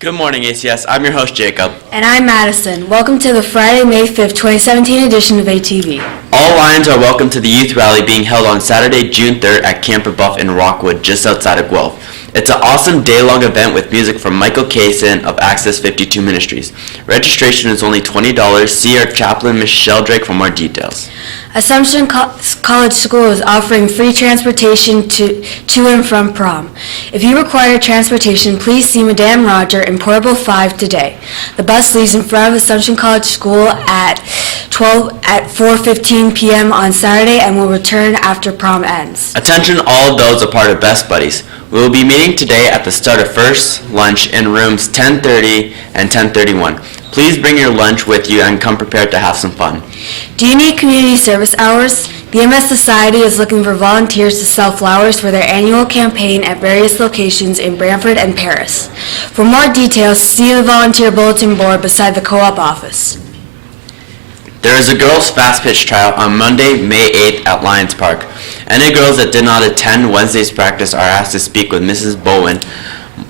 Good morning, ACS. I'm your host, Jacob. And I'm Madison. Welcome to the Friday, May 5th, 2017 edition of ATV. All Lions are welcome to the youth rally being held on Saturday, June 3rd at Camper Buff in Rockwood, just outside of Guelph. It's an awesome day-long event with music from Michael Kaysen of Access 52 Ministries. Registration is only $20. See our chaplain, Michelle Drake, for more details. Assumption College School is offering free transportation to and from prom. If you require transportation, please see Madame Roger in Portable 5 today. The bus leaves in front of Assumption College School at 4:15 p.m. on Saturday and will return after prom ends. Attention, all adults are part of Best Buddies. We will be meeting today at the start of first lunch in rooms 1030 and 1031. Please bring your lunch with you and come prepared to have some fun. Do you need community service hours? The MS Society is looking for volunteers to sell flowers for their annual campaign at various locations in Brantford and Paris. For more details, see the volunteer bulletin board beside the co-op office. There is a girls' fast pitch trial on Monday, May 8th at Lions Park. Any girls that did not attend Wednesday's practice are asked to speak with Mrs. Bowen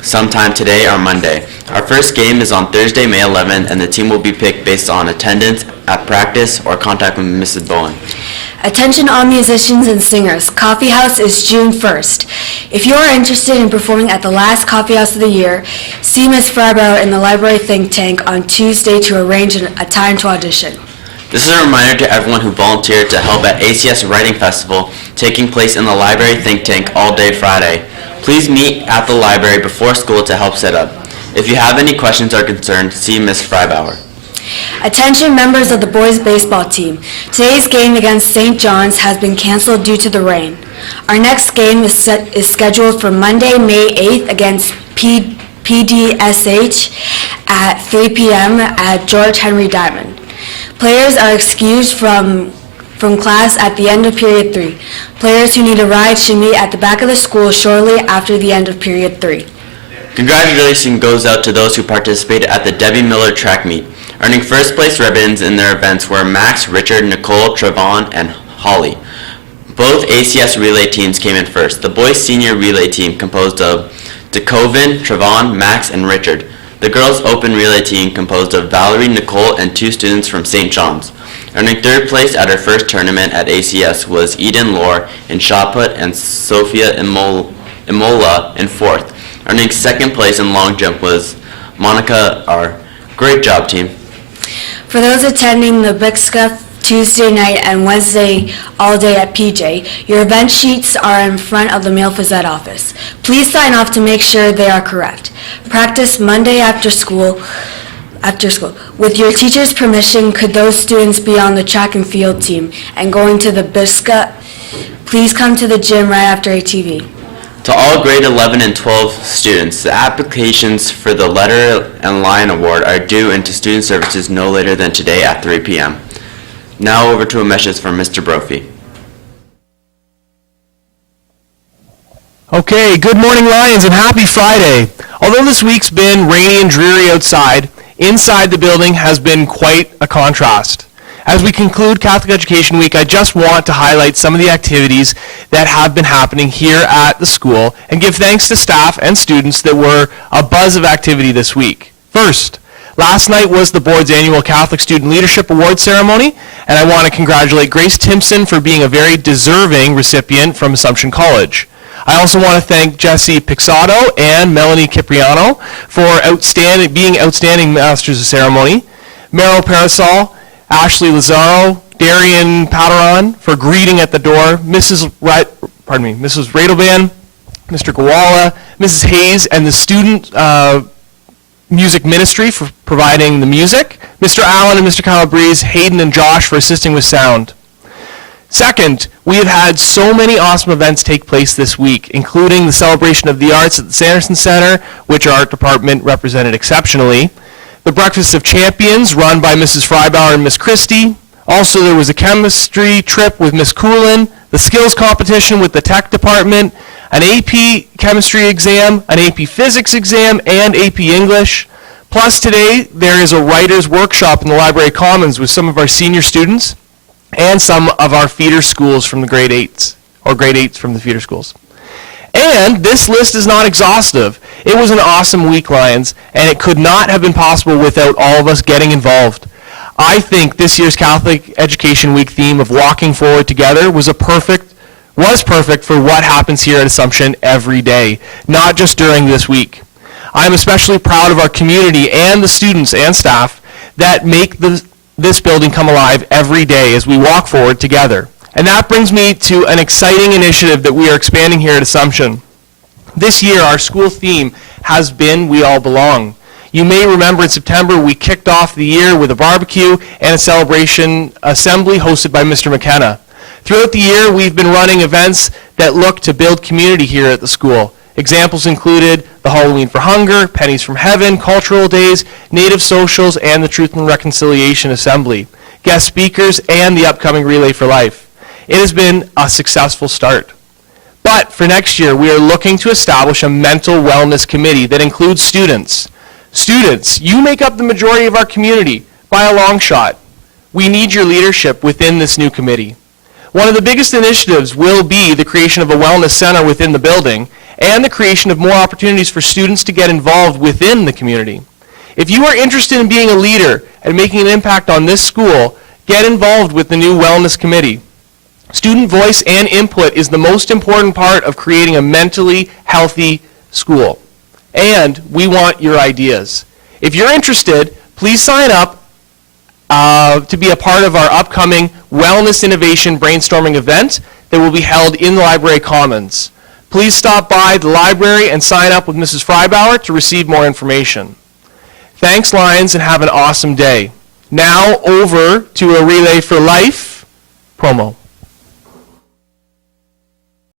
sometime today or Monday. Our first game is on Thursday, May 11th, and the team will be picked based on attendance at practice or contact with Mrs. Bowen. Attention all musicians and singers. Coffee House is June 1st. If you are interested in performing at the last Coffee House of the year, see Ms. Frybauer in the Library Think Tank on Tuesday to arrange a time to audition. This is a reminder to everyone who volunteered to help at ACS Writing Festival taking place in the Library Think Tank all day Friday. Please meet at the library before school to help set up. If you have any questions or concerns, see Ms. Frybauer. Attention members of the boys baseball team. Today's game against St. John's has been canceled due to the rain. Our next game is scheduled for Monday, May 8th against PDSH at 3 p.m. at George Henry Diamond. Players are excused from class at the end of period 3. Players who need a ride should meet at the back of the school shortly after the end of period 3. Congratulations goes out to those who participated at the Debbie Miller track meet. Earning first place ribbons in their events were Max, Richard, Nicole, Trevon, and Holly. Both ACS relay teams came in first. The boys senior relay team composed of DeCoven, Trevon, Max, and Richard. The girls open relay team composed of Valerie, Nicole, and 2 students from St. John's. Earning third place at her first tournament at ACS was Eden Lore in shot put and Sophia Imola in fourth. Earning second place in long jump was Monica R. Great job, team. For those attending the BICSCA Tuesday night and Wednesday all day at PJ, your event sheets are in front of the Mail Physette office. Please sign off to make sure they are correct. Practice Monday after school. With your teacher's permission, could those students be on the track and field team? And going to the BICSCA, please come to the gym right after ATV. To all grade 11 and 12 students, the applications for the Letter and Line Award are due into Student Services no later than today at 3 p.m. Now over to a message from Mr. Brophy. Okay, good morning, Lions, and happy Friday. Although this week's been rainy and dreary outside, inside the building has been quite a contrast. As we conclude Catholic Education Week, I just want to highlight some of the activities that have been happening here at the school and give thanks to staff and students that were a buzz of activity this week. First, last night was the board's annual Catholic Student Leadership Award ceremony, and I want to congratulate Grace Timpson for being a very deserving recipient from Assumption College. I also want to thank Jesse Pixato and Melanie Cipriano for being outstanding Masters of Ceremony, Mero Parasol, Ashley Lazaro, Darian Padaron for greeting at the door, Mrs. Radovan, Mr. Gawala, Mrs. Hayes, and the student music ministry for providing the music, Mr. Allen and Mr. Calabrese, Hayden and Josh for assisting with sound. Second, we have had so many awesome events take place this week, including the Celebration of the Arts at the Sanderson Center, which our art department represented exceptionally, the Breakfast of Champions run by Mrs. Frybauer and Miss Christie. Also, there was a chemistry trip with Miss Coolin, the skills competition with the tech department, an AP chemistry exam, an AP physics exam, and AP English. Plus today, there is a writer's workshop in the Library Commons with some of our senior students and some of our feeder schools from the grade 8s, or grade 8s from the feeder schools. And this list is not exhaustive. It was an awesome week, Lions, and it could not have been possible without all of us getting involved. I think this year's Catholic Education Week theme of walking forward together was perfect for what happens here at Assumption every day, not just during this week. I'm especially proud of our community and the students and staff that make this building come alive every day as we walk forward together. And that brings me to an exciting initiative that we are expanding here at Assumption. This year, our school theme has been We All Belong. You may remember in September, we kicked off the year with a barbecue and a celebration assembly hosted by Mr. McKenna. Throughout the year, we've been running events that look to build community here at the school. Examples included the Halloween for Hunger, Pennies from Heaven, Cultural Days, Native Socials, and the Truth and Reconciliation Assembly, guest speakers, and the upcoming Relay for Life. It has been a successful start. But for next year, we are looking to establish a mental wellness committee that includes students. Students, you make up the majority of our community by a long shot. We need your leadership within this new committee. One of the biggest initiatives will be the creation of a wellness center within the building and the creation of more opportunities for students to get involved within the community. If you are interested in being a leader and making an impact on this school, get involved with the new wellness committee. Student voice and input is the most important part of creating a mentally healthy school. And we want your ideas. If you're interested, please sign up to be a part of our upcoming Wellness Innovation Brainstorming event that will be held in the Library Commons. Please stop by the library and sign up with Mrs. Freibauer to receive more information. Thanks, Lions, and have an awesome day. Now over to a Relay for Life promo.